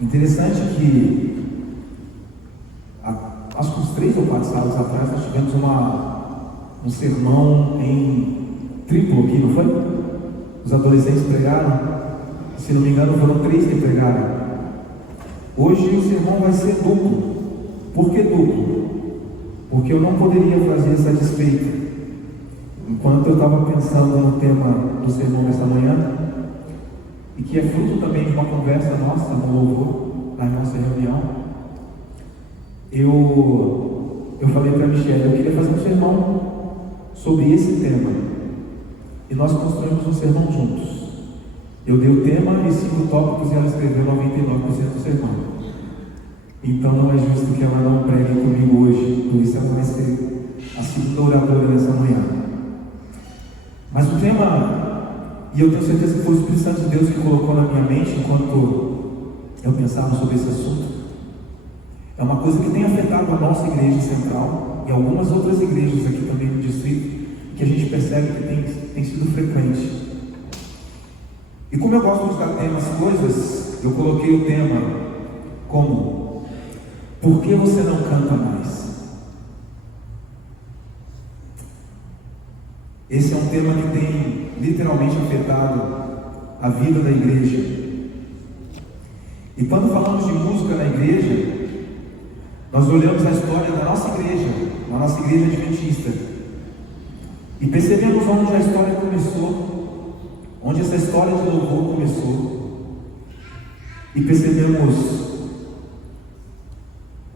Interessante que, acho que uns 3 ou 4 sábados atrás, nós tivemos um sermão em triplo aqui, não foi? Os adolescentes pregaram, se não me engano foram 3 que pregaram. Hoje o sermão vai ser duplo. Por que duplo? Porque eu não poderia fazer satisfeito. Enquanto eu estava pensando no tema do sermão dessa manhã, e que é fruto também de uma conversa nossa no louvor, na nossa reunião, eu falei para a Michelle, eu queria fazer um sermão sobre esse tema, e nós construímos um sermão juntos. Eu dei o tema e 5 tópicos e ela escreveu 99% do sermão. Então não é justo que ela não pregue comigo hoje, por isso ela vai ser a segunda oradora nessa manhã. Mas o tema, e eu tenho certeza que foi o Espírito Santo de Deus que colocou na minha mente enquanto eu pensava sobre esse assunto, é uma coisa que tem afetado a nossa igreja central e algumas outras igrejas aqui também no distrito, que a gente percebe que tem sido frequente. E como eu gosto de dar tema às coisas, eu coloquei o tema como: por que você não canta mais? Esse é um tema que tem literalmente afetado a vida da igreja. E quando falamos de música na igreja, nós olhamos a história da nossa igreja adventista, e percebemos onde a história começou, onde essa história de louvor começou, e percebemos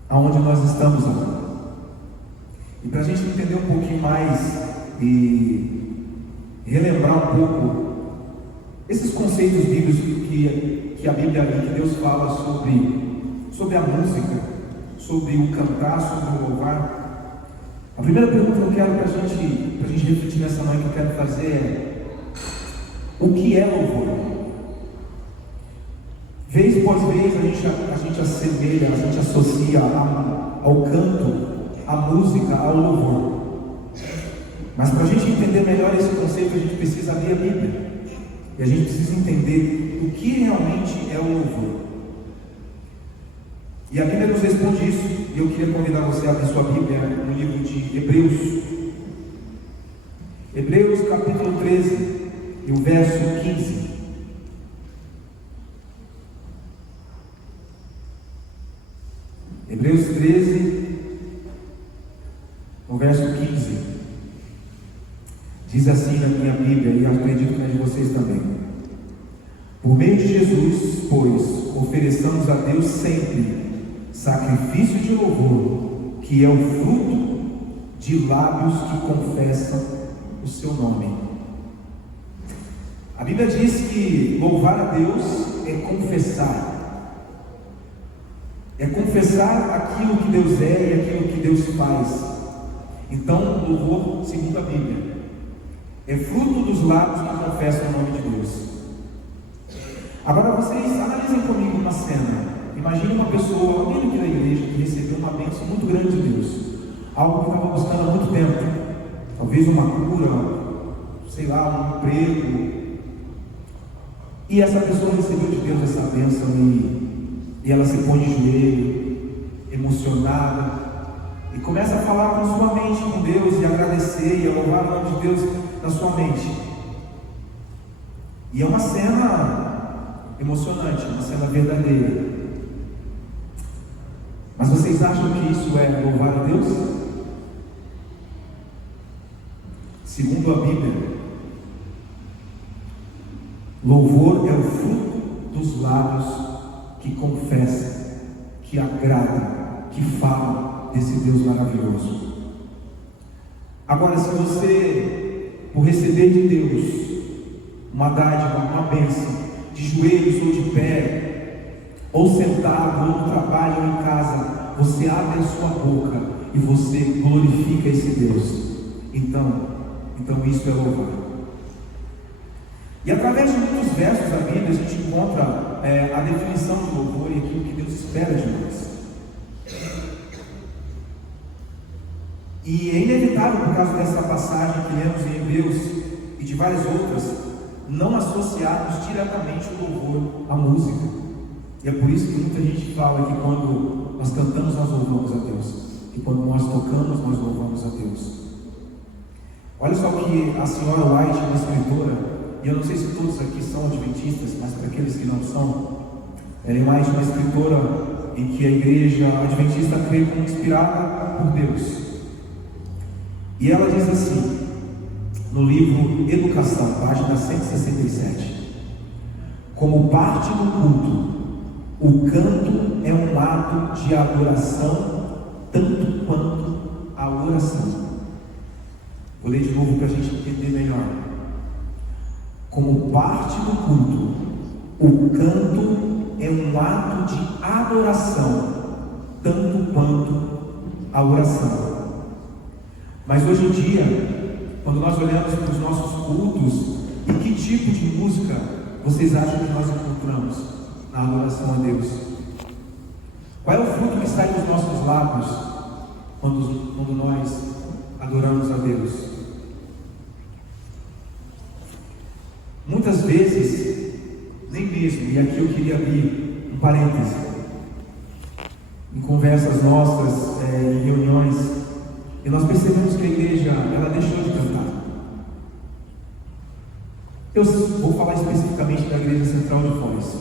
aonde nós estamos agora. E para a gente entender um pouquinho mais e relembrar um pouco esses conceitos bíblicos que a Bíblia, que Deus fala sobre a música, sobre o cantar, sobre o louvar, a primeira pergunta que eu quero para a gente refletir nessa manhã, que eu quero fazer é: o que é louvor? Vez após vez a gente assemelha, a gente associa ao canto, à música, ao louvor. Mas para a gente entender melhor esse conceito, a gente precisa ler a Bíblia. E a gente precisa entender o que realmente é o louvor. E a Bíblia nos responde isso. E eu queria convidar você a abrir sua Bíblia no livro de Hebreus. Hebreus capítulo 13 e o verso 15. Hebreus 13, o verso 15. Diz assim na minha Bíblia, e acredito que na de vocês também: por meio de Jesus, pois, ofereçamos a Deus sempre sacrifício de louvor, que é o fruto de lábios que confessam o seu nome. A Bíblia diz que louvar a Deus é confessar. É confessar aquilo que Deus é e aquilo que Deus faz. Então, louvor, segundo a Bíblia, é fruto dos lábios que confessam o nome de Deus. Agora vocês analisem comigo uma cena. Imagine uma pessoa, alguém aqui da igreja, que recebeu uma bênção muito grande de Deus, algo que estava buscando há muito tempo, talvez uma cura, sei lá, um emprego, e essa pessoa recebeu de Deus essa bênção e ela se põe de joelho, emocionada, e começa a falar com sua mente com Deus, e agradecer, e a louvar o nome de Deus na sua mente. E é uma cena emocionante, uma cena verdadeira. Mas vocês acham que isso é louvar a Deus? Segundo a Bíblia, louvor é o fruto dos lábios que confessa, que agrada, que fala desse Deus maravilhoso. Agora, se você, por receber de Deus uma dádiva, uma bênção, de joelhos ou de pé, ou sentado, ou no trabalho, ou em casa, você abre a sua boca e você glorifica esse Deus, então isso é louvar. E através de muitos versos da Bíblia, a gente encontra a definição de louvor e aquilo que Deus espera de nós. E é inevitável, por causa dessa passagem que lemos em Hebreus e de várias outras, não associarmos diretamente o louvor à música. E é por isso que muita gente fala que quando nós cantamos, nós louvamos a Deus. E quando nós tocamos, nós louvamos a Deus. Olha só o que a senhora White, uma escritora, e eu não sei se todos aqui são adventistas, mas para aqueles que não são, Ellen White é uma escritora em que a igreja adventista crê como inspirada por Deus. E ela diz assim, no livro Educação, página 167: como parte do culto, o canto é um ato de adoração, tanto quanto a oração. Vou ler de novo para a gente entender melhor. Como parte do culto, o canto é um ato de adoração, tanto quanto a oração. Mas hoje em dia, quando nós olhamos para os nossos cultos, e que tipo de música vocês acham que nós encontramos na adoração a Deus? Qual é o fruto que sai dos nossos lábios quando nós adoramos a Deus? Muitas vezes, nem mesmo, e aqui eu queria abrir um parêntese, em conversas nossas, em reuniões, e nós percebemos que a igreja, ela deixou de cantar. Eu vou falar especificamente da igreja central de Foz.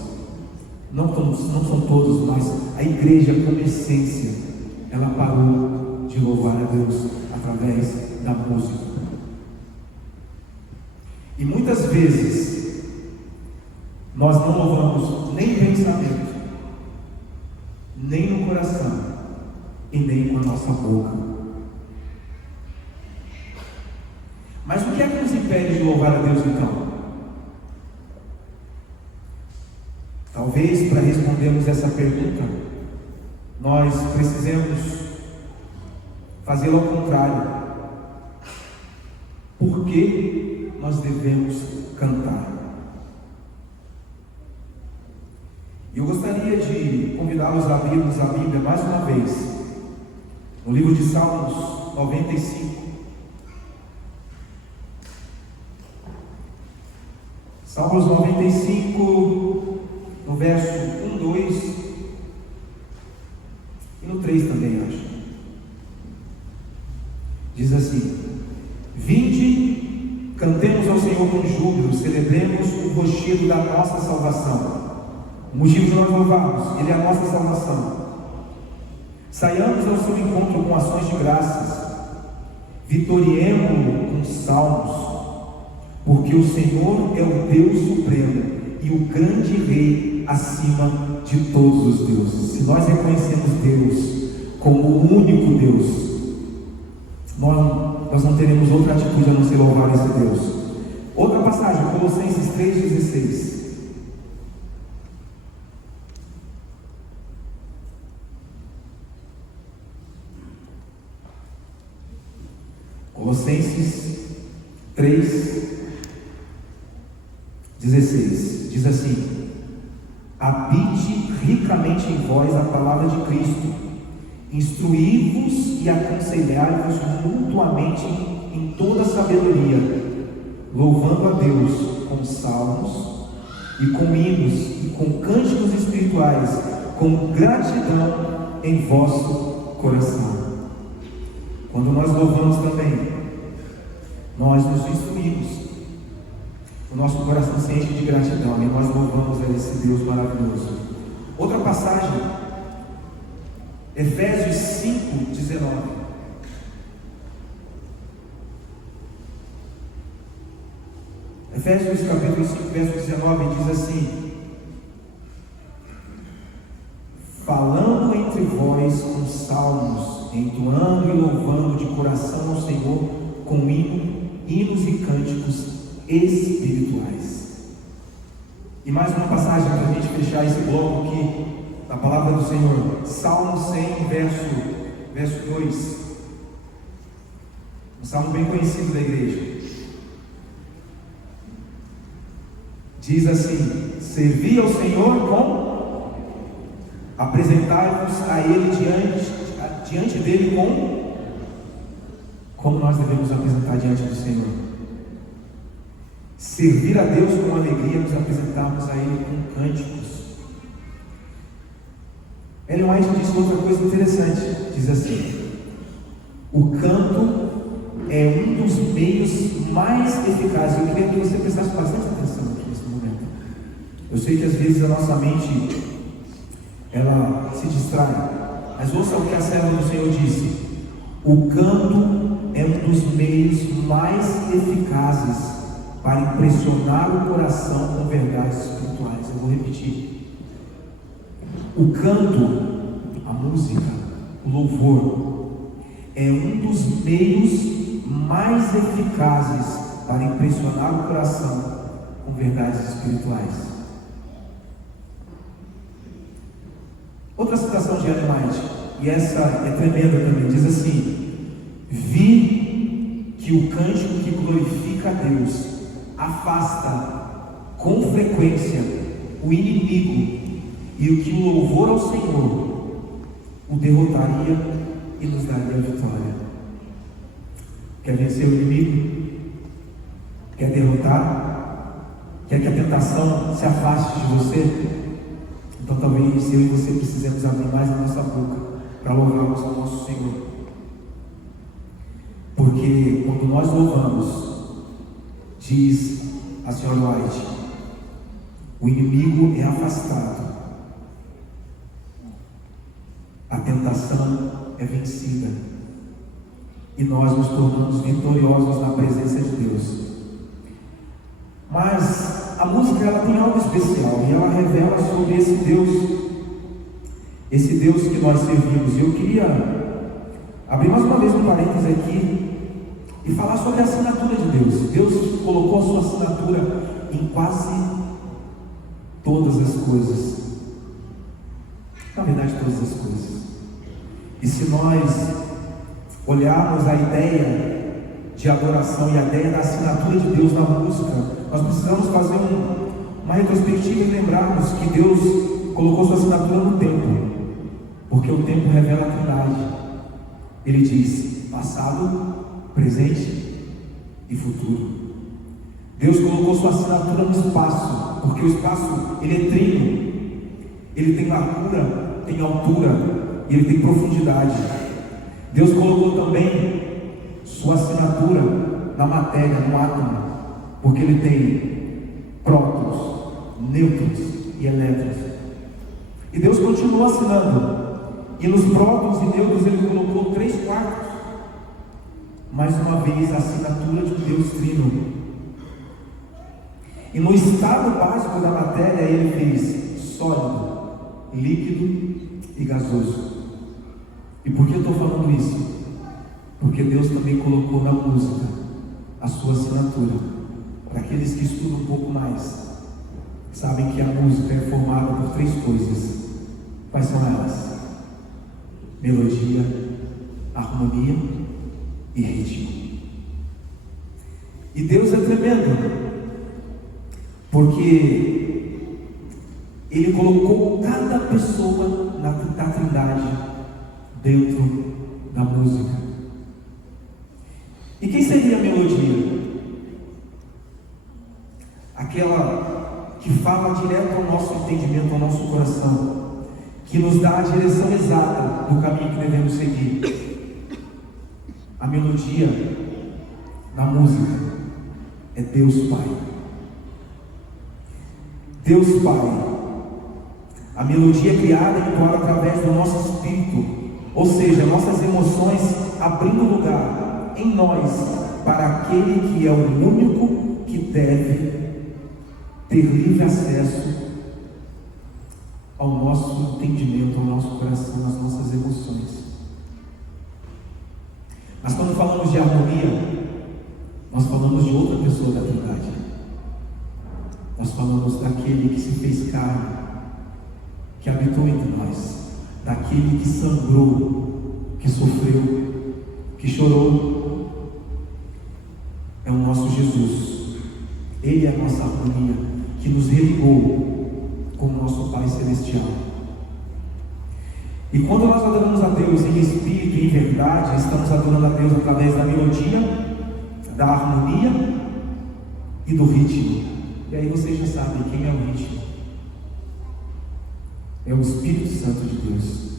Não são todos, mas a igreja, como essência, ela parou de louvar a Deus através da música. E muitas vezes nós não louvamos nem em pensamento, nem no coração, e nem com a nossa boca. Mas o que é que nos impede de louvar a Deus então? Talvez para respondermos essa pergunta, nós precisemos fazê-lo ao contrário. Por que nós devemos cantar? E eu gostaria de convidá-los a abrirmos a Bíblia mais uma vez, no livro de Salmos 95. Salmos 95, no verso 1, 2 e no 3 também, acho. Diz assim: vinde, cantemos ao Senhor com júbilo, celebremos o rochedo da nossa salvação. O motivo de nós louvarmos, Ele é a nossa salvação. Saiamos ao seu encontro com ações de graças, vitoriemo-lo com salmos, porque o Senhor é o Deus supremo e o grande Rei acima de todos os deuses. Se nós reconhecemos Deus como o único Deus, nós não teremos outra atitude a não ser louvar esse Deus. Outra passagem, Colossenses 3,16. Colossenses 3,16 diz assim: habite ricamente em vós a palavra de Cristo, instruí-vos e aconselhai-vos mutuamente em toda sabedoria, louvando a Deus com salmos e com hinos e com cânticos espirituais, com gratidão em vosso coração. Quando nós louvamos também, nós nos instruímos, o nosso coração se enche de gratidão e nós louvamos a esse Deus maravilhoso. Outra passagem, Efésios 5,19. Efésios capítulo 5, verso 19 diz assim: falando entre vós com salmos, entoando e louvando de coração ao Senhor com hinos e cânticos espirituais. E mais uma passagem para a gente fechar esse bloco aqui da palavra do Senhor, Salmo 100, verso 2, um salmo bem conhecido da igreja. Diz assim: servi ao Senhor com, apresentai-vos a Ele diante dele com, como nós devemos apresentar diante do Senhor? Servir a Deus com alegria, nos apresentarmos a Ele com cânticos. Ellen White disse outra coisa interessante, diz assim: o canto é um dos meios mais eficazes. Eu queria que você prestasse bastante atenção aqui nesse momento. Eu sei que às vezes a nossa mente ela se distrai, mas ouça o que a serva do Senhor disse: o canto é um dos meios mais eficazes para impressionar o coração com verdades espirituais. Eu vou repetir: o canto, a música, o louvor é um dos meios mais eficazes para impressionar o coração com verdades espirituais. Outra citação de Ellen White, e essa é tremenda também, diz assim: vi que o cântico que glorifica a Deus afasta com frequência o inimigo, e o que o louvor ao Senhor o derrotaria e nos daria a vitória. Quer vencer o inimigo? Quer derrotar? Quer que a tentação se afaste de você? Então talvez eu e você precisemos abrir mais a nossa boca para louvarmos ao nosso Senhor. Porque quando nós louvamos, diz a senhora White, o inimigo é afastado, a tentação é vencida, e nós nos tornamos vitoriosos na presença de Deus. Mas a música ela tem algo especial, e ela revela sobre esse Deus que nós servimos. E eu queria abrir mais uma vez um parênteses aqui e falar sobre a assinatura de Deus. Deus colocou a sua assinatura em quase todas as coisas. Na verdade, todas as coisas. E se nós olharmos a ideia de adoração e a ideia da assinatura de Deus na música, nós precisamos fazer uma retrospectiva e lembrarmos que Deus colocou sua assinatura no tempo, porque o tempo revela a Trindade. Ele diz passado, presente e futuro. Deus colocou sua assinatura no espaço, porque o espaço ele é trino, ele tem largura, tem altura e ele tem profundidade. Deus colocou também sua assinatura na matéria, no átomo, porque ele tem prótons, nêutrons e elétrons. E Deus continua assinando, e nos prótons e nêutrons ele colocou 3/4. Mais uma vez a assinatura de Deus trino. E no estado básico da matéria ele fez sólido, líquido e gasoso. E por que eu estou falando isso? Porque Deus também colocou na música a sua assinatura. Para aqueles que estudam um pouco mais, sabem que a música é formada por 3 coisas. Quais são elas? Melodia, harmonia e ritmo. E Deus é tremendo, porque Ele colocou cada pessoa da Trindade dentro da música. E quem seria a melodia? Aquela que fala direto ao nosso entendimento, ao nosso coração, que nos dá a direção exata do caminho que devemos seguir. A melodia na música é Deus Pai. Deus Pai. A melodia é criada e entoada através do nosso espírito, ou seja, nossas emoções abrindo lugar em nós para aquele que é o único que deve ter livre acesso ao nosso entendimento, ao nosso coração, às nossas emoções. Mas quando falamos de harmonia, nós falamos de outra pessoa da Trindade. Nós falamos daquele que se fez carne, que habitou entre nós, daquele que sangrou, que sofreu, que chorou. É o nosso Jesus. Ele é a nossa harmonia, que nos religou com o nosso Pai Celestial. E quando nós adoramos a Deus em espírito e em verdade, estamos adorando a Deus através da melodia, da harmonia e do ritmo. E aí vocês já sabem quem é o ritmo. É o Espírito Santo de Deus.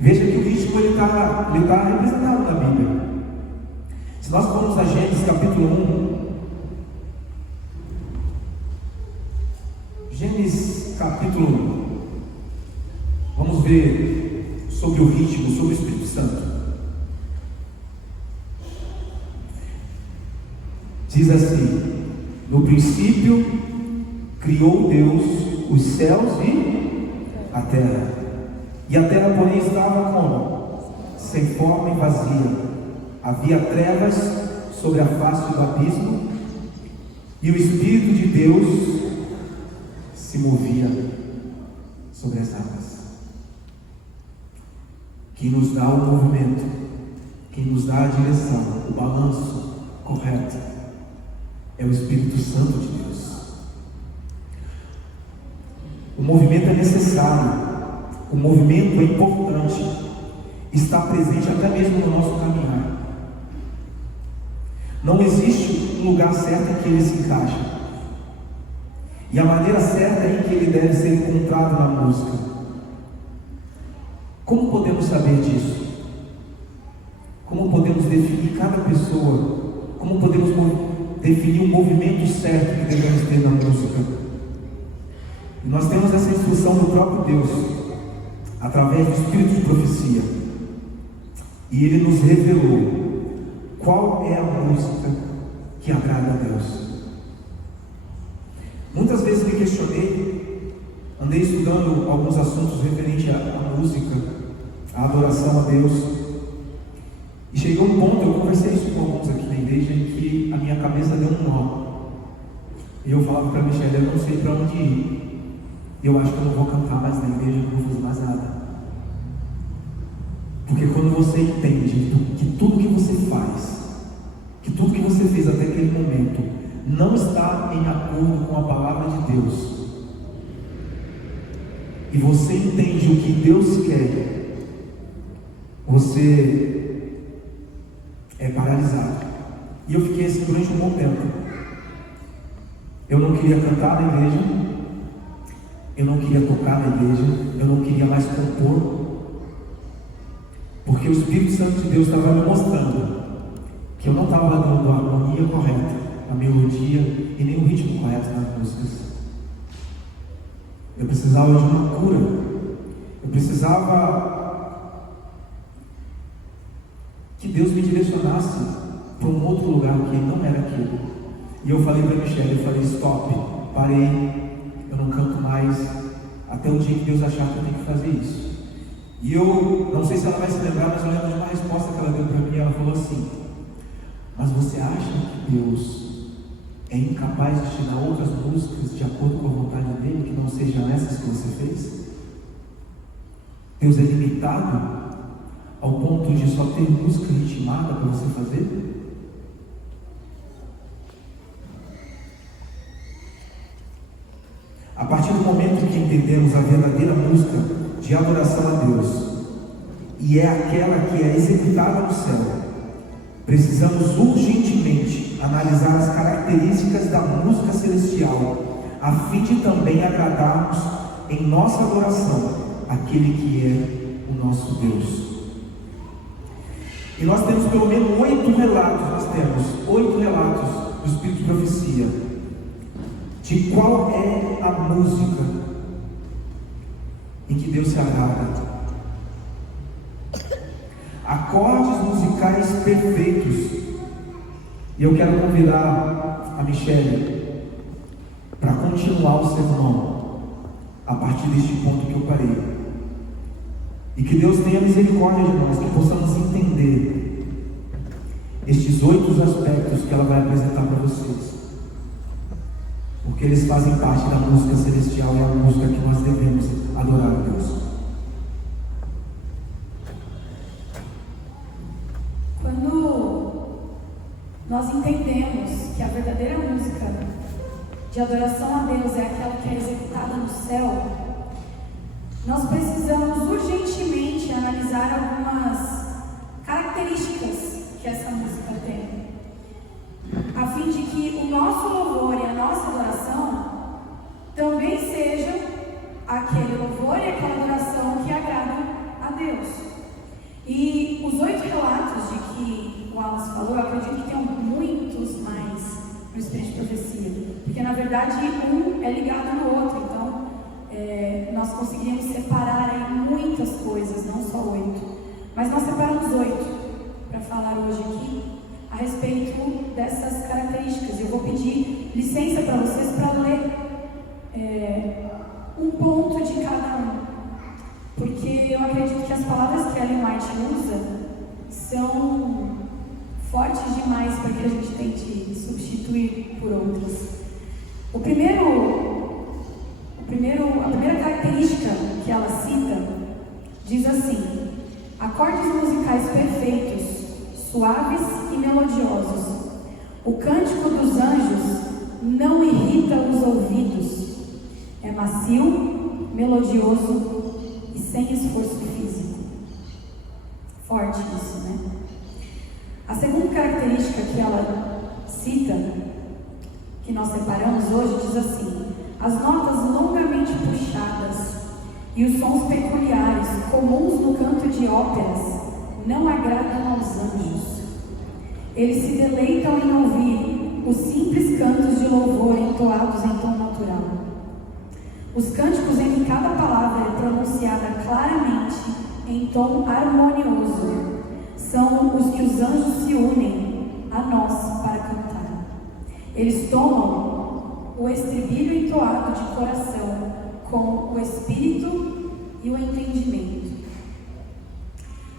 Veja que o ritmo está representado na Bíblia. Se nós formos a Gênesis capítulo 1, Gênesis capítulo 1, vamos ver sobre o ritmo, sobre o Espírito Santo. Diz assim: no princípio criou Deus os céus e a terra. E a terra, porém, estava como? Sem forma e vazia. Havia trevas sobre a face do abismo, e o Espírito de Deus se movia sobre as águas. Quem nos dá o movimento, quem nos dá a direção, o balanço correto, é o Espírito Santo de Deus. O movimento é necessário, o movimento é importante, está presente até mesmo no nosso caminhar. Não existe um lugar certo em que ele se encaixa, e a maneira certa em que ele deve ser encontrado na música. Como podemos saber disso? Como podemos definir cada pessoa? Como podemos definir o movimento certo que devemos ter na música? E nós temos essa instrução do próprio Deus, através do Espírito de profecia, e Ele nos revelou qual é a música que agrada a Deus. Muitas vezes me questionei, andei estudando alguns assuntos referentes à música, à adoração a Deus, e chegou um ponto, eu conversei isso com alguns aqui na igreja, em que a minha cabeça deu um nó. E eu falava para a Michelle: eu não sei para onde ir, eu acho que eu não vou cantar mais na igreja, não vou fazer mais nada. Porque quando você entende que tudo que você faz, que tudo que você fez até aquele momento não está em acordo com a palavra de Deus, e você entende o que Deus quer, você é paralisado. E eu fiquei assim durante um bom tempo. Eu não queria cantar na igreja, eu não queria tocar na igreja, eu não queria mais compor, porque o Espírito Santo de Deus estava me mostrando que eu não estava dando a harmonia correta, a melodia e nem o ritmo correto nas músicas. Eu precisava de uma cura. Eu precisava que Deus me direcionasse para um outro lugar que não era aquele. E eu falei para a Michelle, eu falei: stop, parei, eu não canto mais, até o dia que Deus achar que eu tenho que fazer isso. E eu não sei se ela vai se lembrar, mas eu lembro de uma resposta que ela deu para mim. Ela falou assim: mas você acha que Deus é incapaz de te dar outras músicas de acordo com a vontade dele, que não sejam essas que você fez? Deus é limitado ao ponto de só ter música ritmada para você fazer? A partir do momento que entendemos a verdadeira música de adoração a Deus, e é aquela que é executada no céu, precisamos urgentemente analisar as características da música celestial, a fim de também agradarmos em nossa adoração aquele que é o nosso Deus. E nós temos pelo menos 8 relatos do Espírito de profecia, de qual é a música em que Deus se agrada. Acordes musicais perfeitos. E eu quero convidar a Michelle para continuar o sermão a partir deste ponto que eu parei. E que Deus tenha misericórdia de nós, que possamos entender estes 8 aspectos que ela vai apresentar para vocês, porque eles fazem parte da música celestial e é a música que nós devemos adorar a Deus. Quando nós entendemos que a verdadeira música de adoração a Deus é aquela que é executada no céu, nós precisamos urgentemente analisar algumas características que essa música tem, a fim de que o nosso louvor e a nossa adoração também sejam aquele louvor e e aquela adoração que agrada a Deus. E os 8 relatos de que o Wallace falou, eu acredito que tem muitos mais no Espírito de Profecia, porque na verdade um é ligado no outro, então nós conseguimos separar aí muitas coisas, não só 8, mas nós separamos 8 para falar hoje aqui a respeito dessas características. Eu vou pedir licença para vocês para ler um ponto de cada um, porque eu acredito que as palavras que Ellen White usa são fortes demais para que a gente tente substituir por outras. A primeira característica que ela cita diz assim: acordes musicais perfeitos, suaves e melodiosos. O cântico dos anjos não irrita os ouvidos. É macio, melodioso e sem esforço físico. Forte isso, né? A segunda característica que ela cita, que nós separamos hoje, diz assim: as notas longamente puxadas e os sons peculiares, comuns no canto de óperas, não agradam aos anjos. Eles se deleitam em ouvir os simples cantos de louvor entoados em tom natural. Os cânticos em que cada palavra é pronunciada claramente em tom harmonioso são os que os anjos se unem a nós para cantar. Eles tomam o estribilho entoado de coração com o espírito e o entendimento.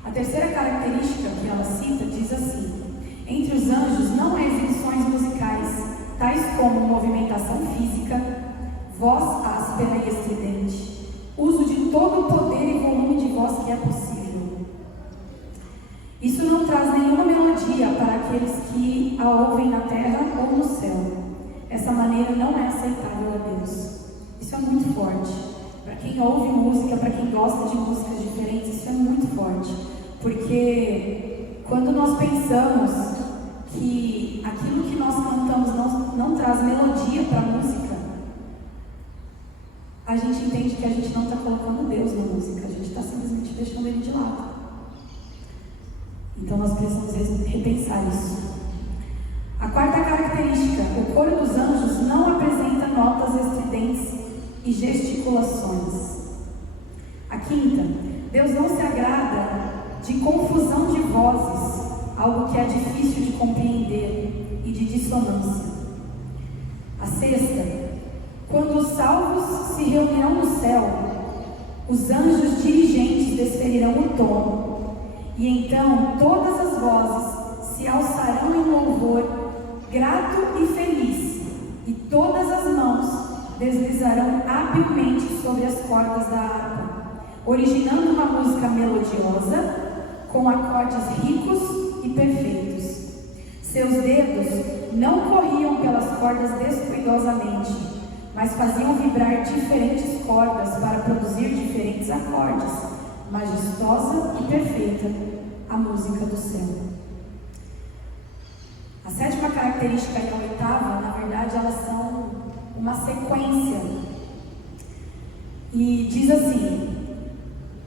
A terceira característica que ela cita diz assim: entre os anjos não há exibições musicais, tais como movimentação física, voz áspera e estridente, uso de todo o poder e volume de voz que é possível. Isso não traz nenhuma melodia para aqueles que a ouvem na terra ou no céu. Essa maneira não é aceitável a Deus. Isso é muito forte. Para quem ouve música, para quem gosta de músicas diferentes, isso é muito forte. Porque quando nós pensamos que aquilo que nós cantamos não traz melodia para a música, a gente entende que a gente não está colocando Deus na música, a gente está simplesmente deixando Ele de lado. Então nós precisamos repensar isso. A quarta característica: o coro dos anjos não apresenta notas estridentes e gesticulações. A quinta: Deus não se agrada de confusão de vozes, algo que é difícil de compreender, e de dissonância. A sexta: quando os salvos se reunirão no céu, os anjos dirigentes desferirão o tom, e então todas as vozes se alçarão em louvor grato e feliz, e todas as mãos deslizarão habilmente sobre as cordas da harpa, originando uma música melodiosa com acordes ricos e perfeitos. Seus dedos não corriam pelas cordas descuidosamente, mas faziam vibrar diferentes cordas para produzir diferentes acordes, majestosa e perfeita, a música do céu. A sétima característica e a oitava, na verdade, elas são uma sequência. E diz assim: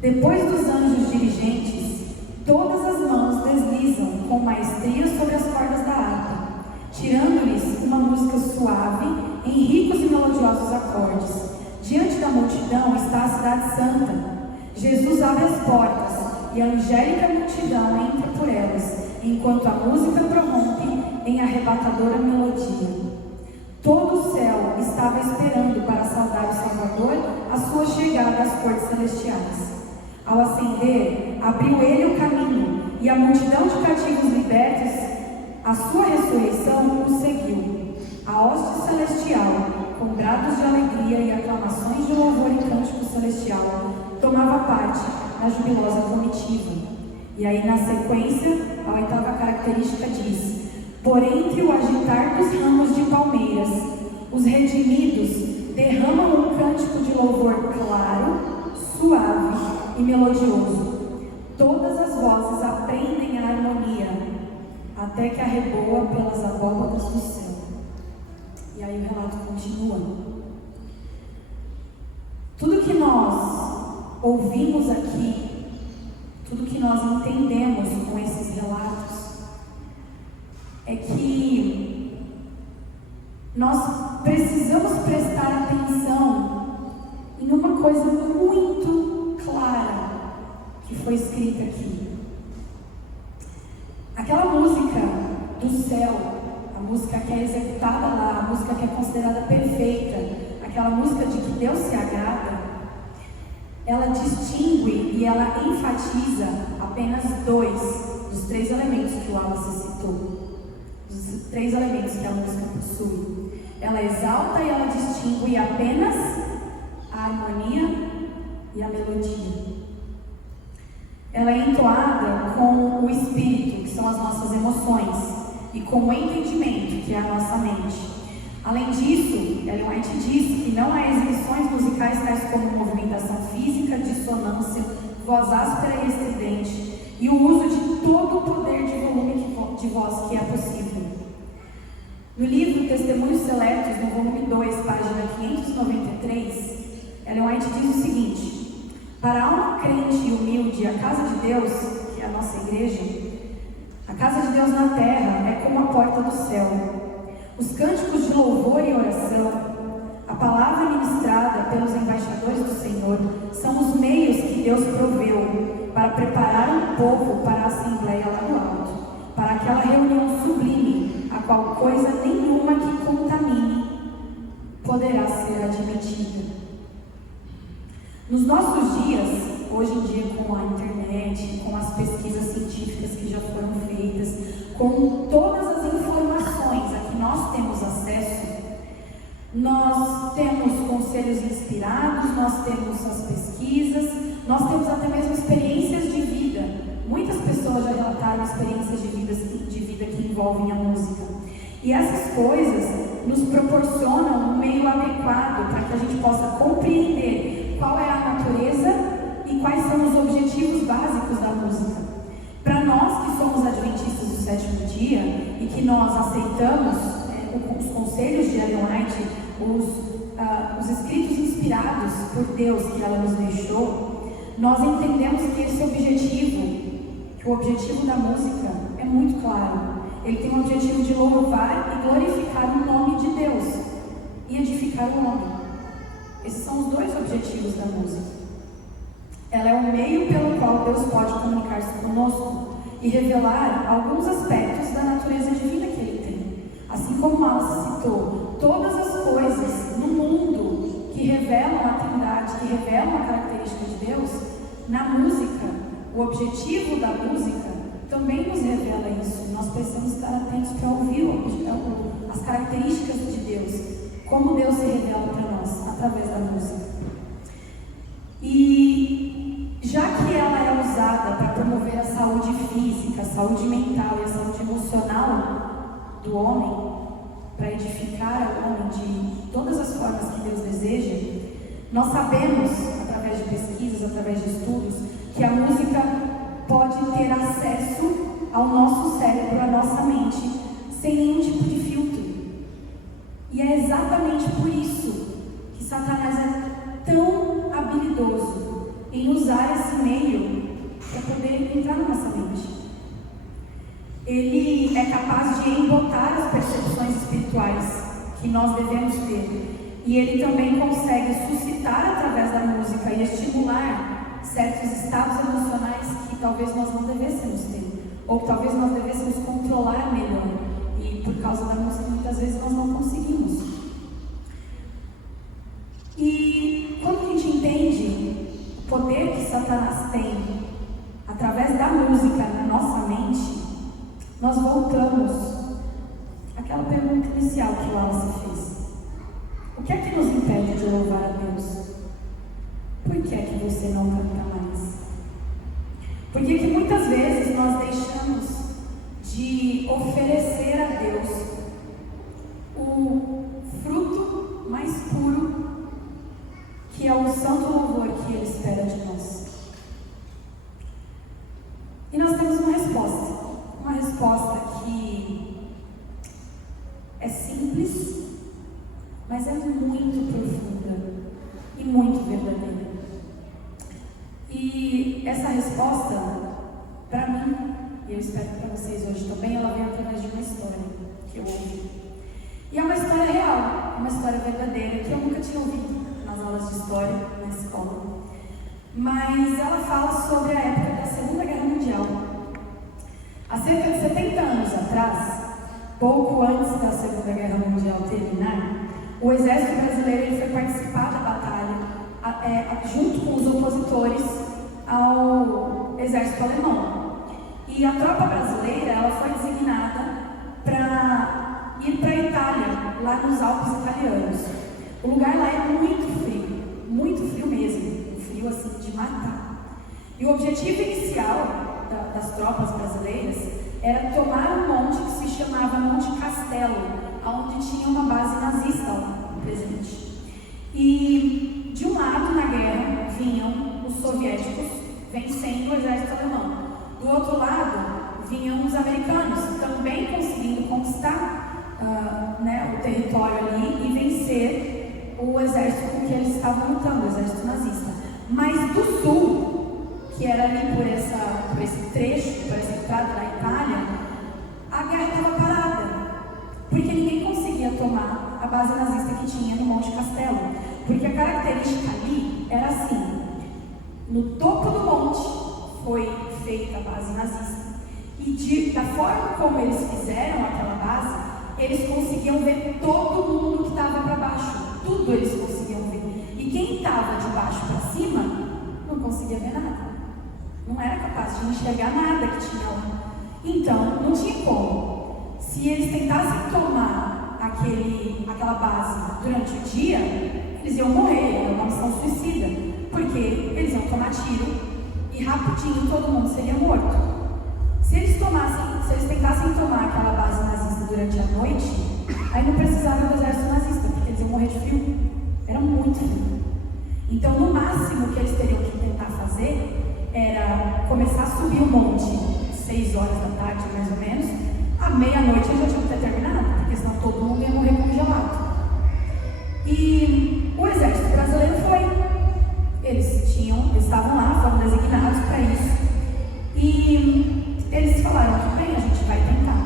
depois dos anjos dirigentes, todas as mãos deslizam com maestria sobre as cordas da harpa, tirando-lhes uma música suave em ricos e melodiosos acordes. Diante da multidão está a cidade santa. Jesus abre as portas e a angélica multidão entra por elas, enquanto a música prorrompe em arrebatadora melodia. Todo o céu estava esperando para saudar o Salvador a sua chegada às cortes celestiais. Ao ascender, abriu ele o caminho, e a multidão de cativos libertos, a sua ressurreição, o seguiu. A hoste celestial, com brados de alegria e aclamações de louvor e cântico celestial, tomava parte na jubilosa comitiva. E aí, na sequência, a oitava característica diz: por entre o agitar dos ramos de palmeiras, os redimidos derramam um cântico de louvor claro, suave e melodioso. Todas as vozes aprendem a harmonia, até que arreboa pelas abóbadas do céu. E aí o relato continua. Tudo que nós ouvimos aqui, tudo que nós entendemos com esses relatos, é que nós precisamos prestar atenção em uma coisa muito clara que foi escrita aqui. Aquela música do céu, a música que é executada lá, a música que é considerada perfeita, aquela música de que Deus se agrada, ela distingue e ela enfatiza apenas 2 dos 3 elementos que o Wallace citou. Os 3 elementos que a música possui. Ela exalta e ela distingue apenas a harmonia e a melodia. Ela é entoada com o espírito, que são as nossas emoções, e com o entendimento, que é a nossa mente. Além disso, Ellen White diz que não há exibições musicais tais como movimentação física, dissonância, voz áspera e estridente, e o uso de todo o poder de volume de voz que é possível. No livro Testemunhos Seletos, no volume 2, página 593, Ellen White diz o seguinte: para a alma crente e humilde, a casa de Deus, que é a nossa igreja, a casa de Deus na terra é como a porta do céu. Os cânticos de louvor e oração, a palavra ministrada pelos embaixadores do Senhor, são os meios que Deus proveu para preparar um povo para a assembleia lá no alto, para aquela reunião sublime, a qual coisa nenhuma que contamine poderá ser admitida. Nos nossos dias, hoje em dia, com a internet, com as pesquisas científicas que já foram feitas, com todas as informações a que nós temos acesso, nós temos conselhos inspirados, nós temos as pesquisas, nós temos até mesmo experiências de vida. Muitas pessoas já relataram experiências de vida que envolvem a música. E essas coisas nos proporcionam um meio adequado para que a gente possa compreender qual é a natureza e quais são os objetivos básicos da música. Para nós que somos adventistas do 7º dia e que nós aceitamos os conselhos de Ellen White, os escritos inspirados por Deus que ela nos deixou, nós entendemos que esse objetivo, que o objetivo da música é muito claro. Ele tem o objetivo de louvar e glorificar o nome de Deus e edificar o homem. Esses são os 2 objetivos da música. Ela é o meio pelo qual Deus pode comunicar-se conosco e revelar alguns aspectos da natureza divina que Ele tem. Assim como Alice citou, todas as coisas no mundo que revelam a Trindade, que revelam a característica de Deus, na música, o objetivo da música também nos revela isso. Nós precisamos estar atentos para ouvir as características de Deus, como Deus se revela para nós, através da música. E já que ela é usada para promover a saúde física, a saúde mental e a saúde emocional do homem, para edificar o homem de todas as formas que Deus deseja, nós sabemos, através de pesquisas, através de estudos, que a música pode ter acesso ao nosso cérebro, à nossa mente, sem nenhum tipo de filtro. E é exatamente por isso que Satanás é tão habilidoso em usar esse meio para poder entrar na nossa mente. Ele é capaz de embotar as percepções espirituais que nós devemos ter. E ele também consegue suscitar através da música e estimular certos estados emocionais que talvez nós não devêssemos ter, ou que talvez nós devêssemos controlar melhor. E por causa da música, muitas vezes nós não conseguimos. E quando a gente entende o poder que Satanás tem através da música na nossa mente, nós voltamos àquela pergunta inicial que o Wallace fez. O que é que nos impede de louvar a Deus? Por que é que você não canta mais? Por que muitas vezes nós deixamos de oferecer a Deus o fruto mais puro, que é o santo louvor que Ele espera de nós? E nós temos uma resposta que é simples, mas é muito profunda e muito verdadeira. E essa resposta, para mim, e eu espero que para vocês hoje também, ela veio através de uma história que eu ouvi. E é uma história real, uma história verdadeira, que eu nunca tinha ouvido nas aulas de história, na escola. Mas ela fala sobre a época da Segunda Guerra Mundial. Há cerca de 70 anos atrás, pouco antes da Segunda Guerra Mundial terminar, o exército brasileiro ele foi participar da batalha junto com os opositores ao exército alemão. E a tropa brasileira ela foi designada para ir para a Itália, lá nos Alpes italianos. O lugar lá é muito frio mesmo, um frio assim de matar. E o objetivo inicial das tropas brasileiras era tomar um monte que se chamava Monte Castelo, onde tinha uma base nazista lá presente. E de um lado na guerra vinham os soviéticos vencendo o exército alemão. Do outro lado vinham os americanos também conseguindo conquistar o território ali e vencer o exército com que eles estavam lutando, o exército nazista. Mas do sul, que era ali por esse trecho, por essa entrada da Itália, a guerra estava parada, porque ninguém conseguia tomar a base nazista que tinha no Monte Castelo, porque a característica ali era assim: no topo do monte foi feita a base nazista, e da forma como eles fizeram aquela base, eles conseguiam ver todo mundo que estava para baixo, tudo eles conseguiam ver, e quem estava de baixo para cima não conseguia ver nada, não era capaz de enxergar nada que tinha lá. Então não tinha como. Se eles tentassem tomar aquela base durante o dia, eles iam morrer, era uma missão suicida, porque eles iam tomar tiro e rapidinho todo mundo seria morto. Se eles tentassem tomar aquela base nazista durante a noite, aí não precisava do exército nazista, porque eles iam morrer de frio. Era muito frio. Então, no máximo que eles teriam que tentar fazer era começar a subir o monte 6 horas da tarde, mais ou menos. À meia-noite eles já tinham que ter terminado, porque senão todo mundo ia morrer congelado. E o exército brasileiro foi. Eles estavam lá, foram designados para isso. E eles falaram que bem, a gente vai tentar.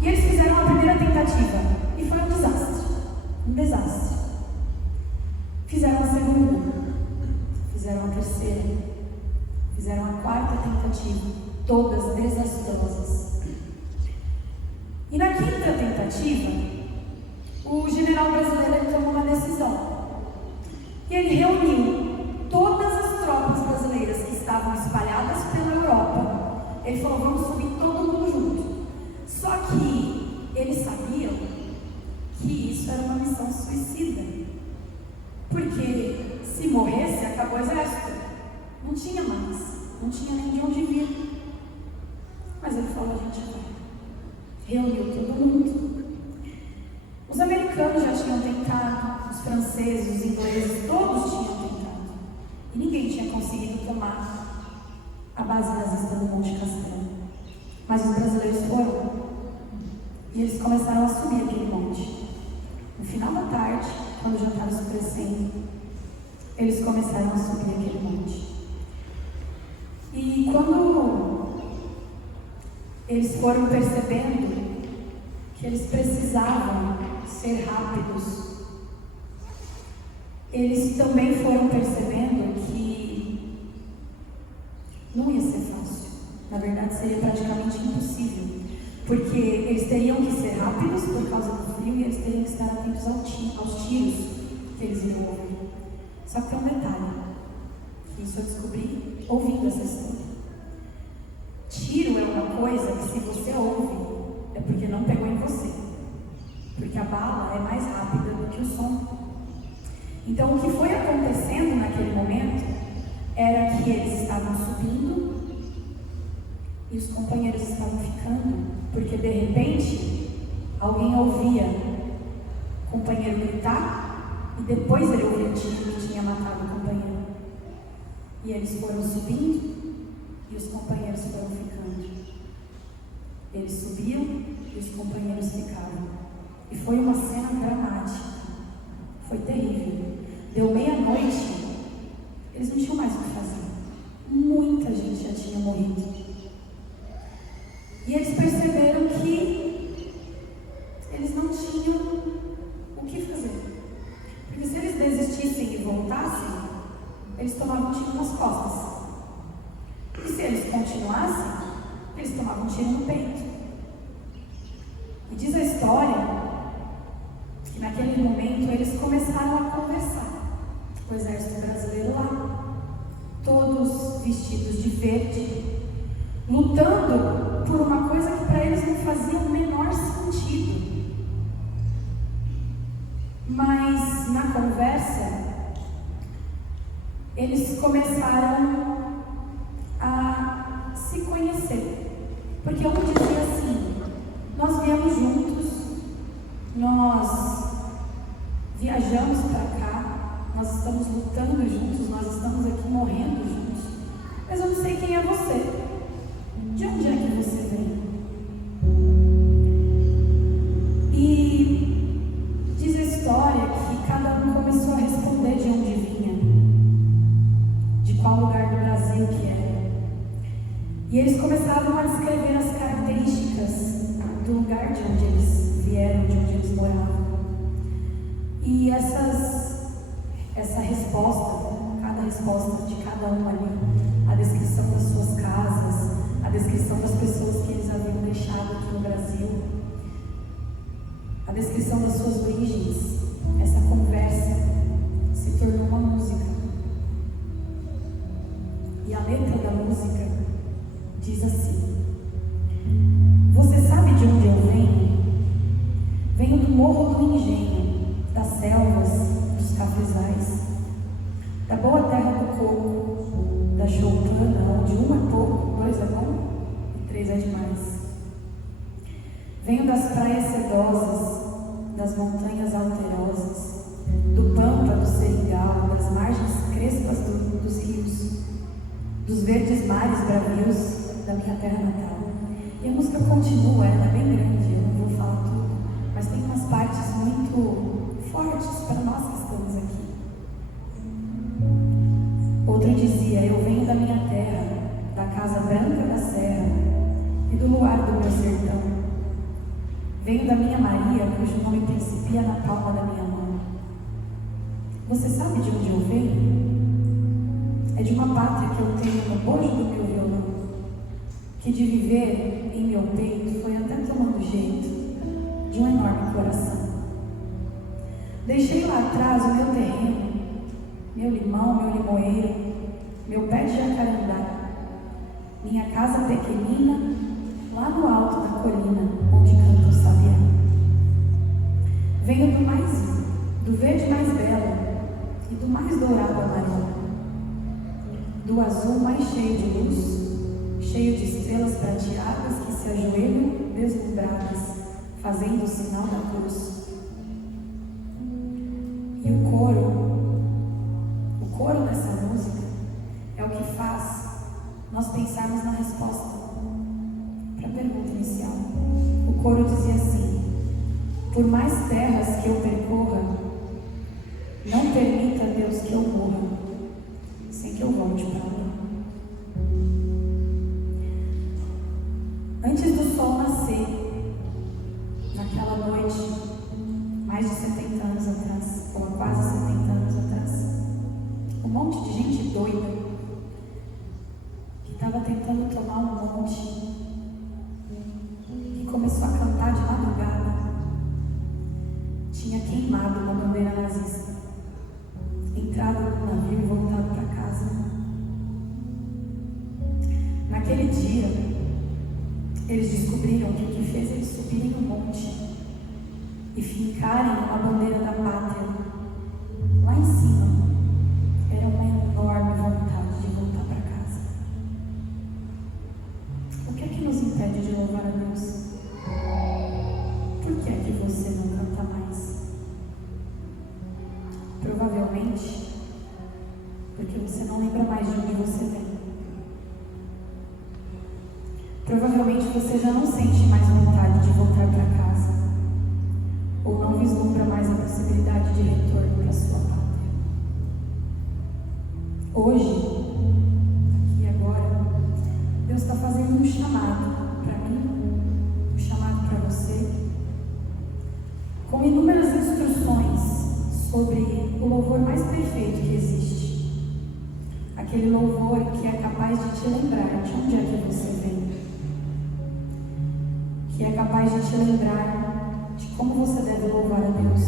E eles fizeram a primeira tentativa e foi um desastre. Fizeram a segunda, fizeram a terceira, fizeram a quarta tentativa, todas desastrosas. E na quinta tentativa, o general brasileiro tomou uma decisão. E ele reuniu todas as tropas brasileiras que estavam espalhadas pela Europa. Ele falou: vamos subir todo mundo junto. Só que eles sabiam que isso era uma missão suicida, porque se morresse, acabou o exército, não tinha mais, não tinha nem de onde vir. Mas ele falou: a gente vai. Reuniu todo mundo. Os americanos já tinham tentado, os franceses, os ingleses, todos tinham tentado, e ninguém tinha conseguido tomar a base nazista do Monte Castelo. Mas os brasileiros foram, e eles começaram a subir aquele monte. No final da tarde, quando já estava escurecendo, eles começaram a subir aquele monte. E quando eles foram percebendo que eles precisavam ser rápidos, eles também foram percebendo que não ia ser fácil. Na verdade, seria praticamente impossível, porque eles teriam que ser rápidos por causa do frio e eles teriam que estar atentos aos tiros que eles iriam ouvir. Só que tem um detalhe, que isso eu descobri ouvindo essa história. Tiro é uma coisa que, se você ouve, é porque não pegou em você, porque a bala é mais rápida do que o som. Então, o que foi acontecendo naquele momento era que eles estavam subindo e os companheiros estavam ficando, porque de repente alguém ouvia o companheiro gritar e depois ele ouvia o tiro que tinha matado o companheiro. E eles foram subindo e os companheiros foram ficando. Eles subiam e os companheiros ficavam. E foi uma cena dramática. Foi terrível. Deu meia-noite, eles não tinham mais o que fazer. muita gente já tinha morrido. E eles perceberam que eles não tinham o que fazer. Porque se eles desistissem e voltassem, eles tomavam um tiro nas costas. E se eles continuassem, eles tomavam um tiro no peito. E diz a história que naquele momento eles começaram a conversar. O exército brasileiro lá, todos vestidos de verde, lutando por uma coisa que para eles não fazia o menor sentido. Mas na conversa, eles começaram a se conhecer. Porque um dizia assim: nós viemos juntos, nós viajamos para cá, nós estamos lutando juntos, nós estamos aqui morrendo juntos, mas eu não sei quem é você. De onde é que você vem? E diz a história que cada um começou a responder de onde vinha, de qual lugar do Brasil que era. E eles começaram a descrever as características do lugar de onde eles vieram, de onde eles moravam. E essa resposta, cada resposta de cada um ali, a descrição das suas casas, a descrição das pessoas que eles haviam deixado aqui no Brasil, a descrição das suas origens, essa conversa se tornou uma música. E a letra da música diz assim: você sabe de onde eu venho? Venho do morro do engenho, das selvas, dos cafezais, da boa terra do coco, da choupana, onde um é pouco, dois é bom e três é demais. Venho das praias sedosas, das montanhas alterosas, do pampa, do seringal, das margens crespas dos rios, dos verdes mares bravios da minha terra natal. E a música continua, ela é bem grande, eu não vou falar tudo, mas tem umas partes muito fortes para nós que estamos aqui. Outro dizia: eu venho da minha terra, da casa branca da serra e do luar do meu sertão. Venho da minha Maria, cujo nome principia na palma da minha mão. Você sabe de onde eu venho? É de uma pátria que eu tenho no bojo do meu violão, que de viver em meu peito foi até tomando jeito de um enorme coração. Deixei lá atrás o meu terreno, meu limão, meu limoeiro, meu pé de jacarandá, minha casa pequenina, lá no alto da colina, onde canta o sabiá. Venho do verde mais belo e do mais dourado amarelo, do azul mais cheio de luz, cheio de estrelas prateadas que se ajoelham deslumbradas, fazendo o sinal da cruz. E o coro dessa música é o que faz nós pensarmos na resposta para a pergunta inicial. O coro dizia assim: por mais terras que eu percorra, não permita, Deus, que eu morra sem que eu volte para lá. Antes do sol nascer, naquela noite, mais de 70 anos atrás, ou há quase 70 anos atrás, um monte de gente doida que estava tentando tomar um monte, que começou a cantar de madrugada, tinha queimado uma bandeira nazista, entrado no navio e voltado para casa. Naquele dia, eles descobriram que o que fez eles subirem no monte e fincarem a bandeira da pátria lá em cima era uma enorme vontade de voltar para casa. O que é que nos impede de louvar a Deus? Por que é que você não canta mais? Provavelmente porque você não lembra mais de onde você vem. Provavelmente você já não sente mais vontade de voltar para casa, ou não vislumbra mais a possibilidade de retorno para sua pátria. Hoje, aqui e agora, aquele louvor que é capaz de te lembrar de onde é que você veio, que é capaz de te lembrar de como você deve louvar a Deus.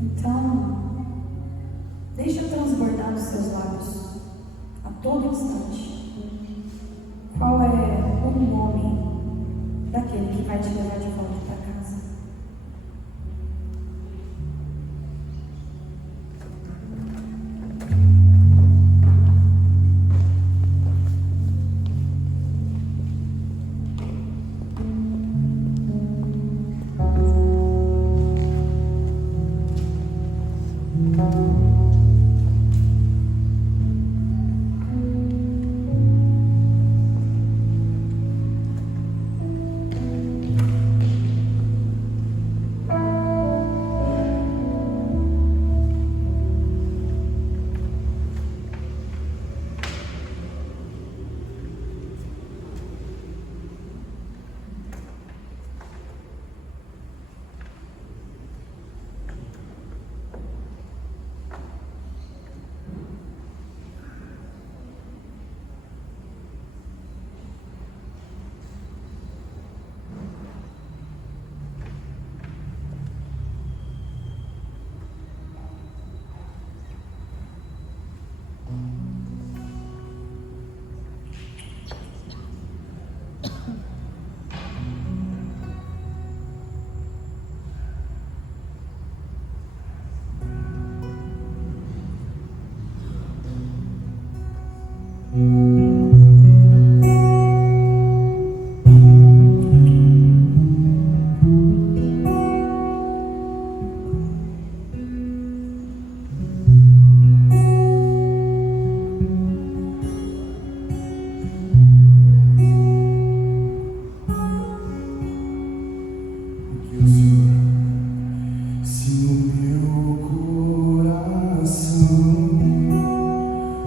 Então, deixa transbordar nos seus lábios a todo instante. Qual é o nome daquele que vai te levar de volta para casa?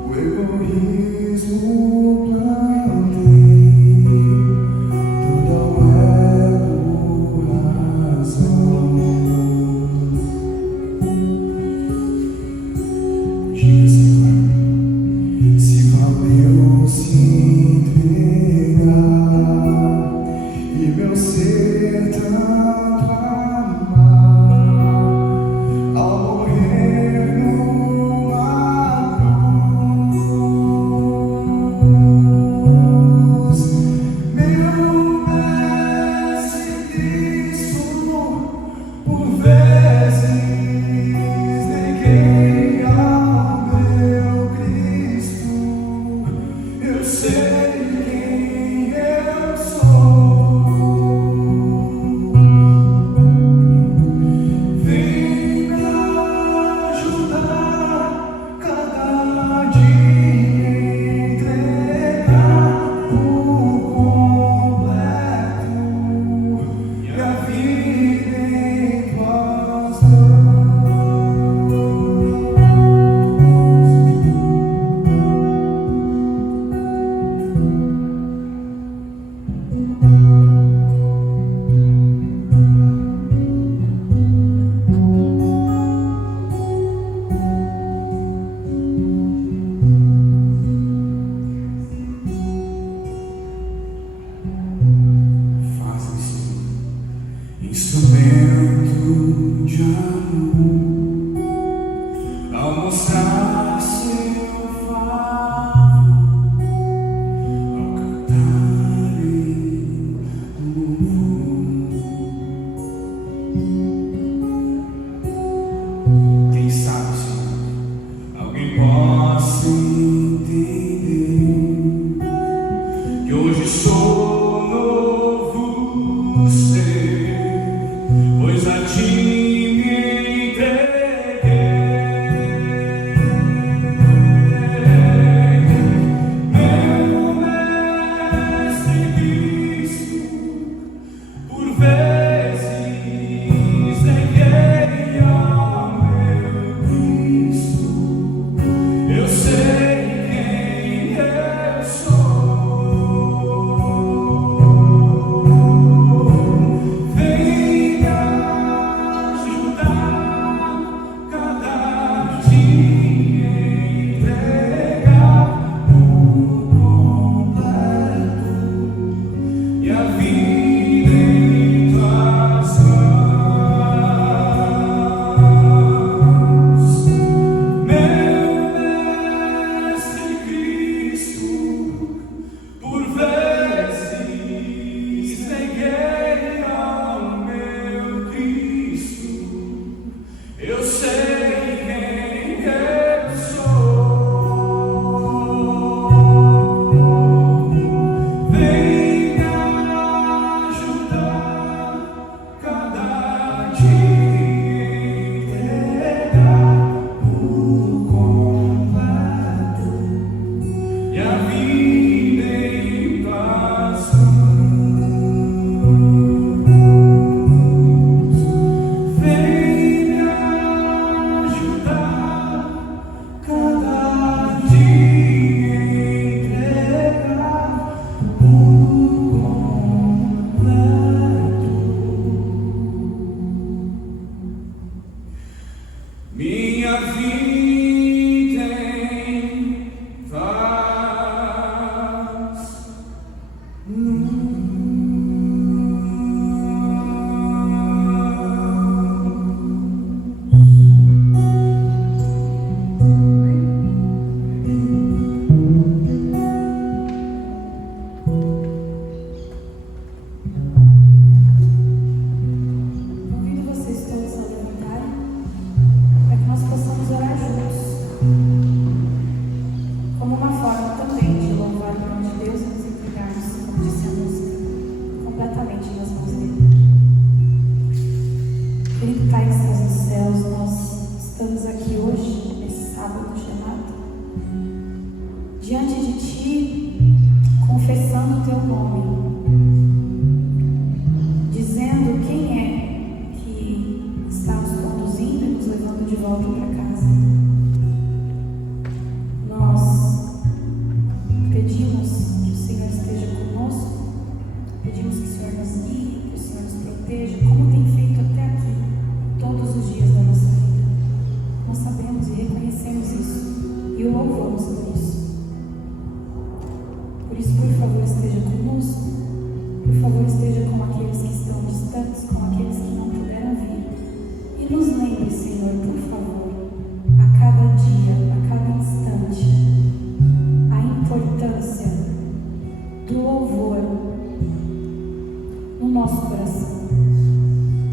O egoísmo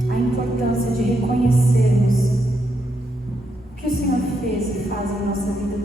A importância de reconhecermos o que o Senhor fez e faz em nossa vida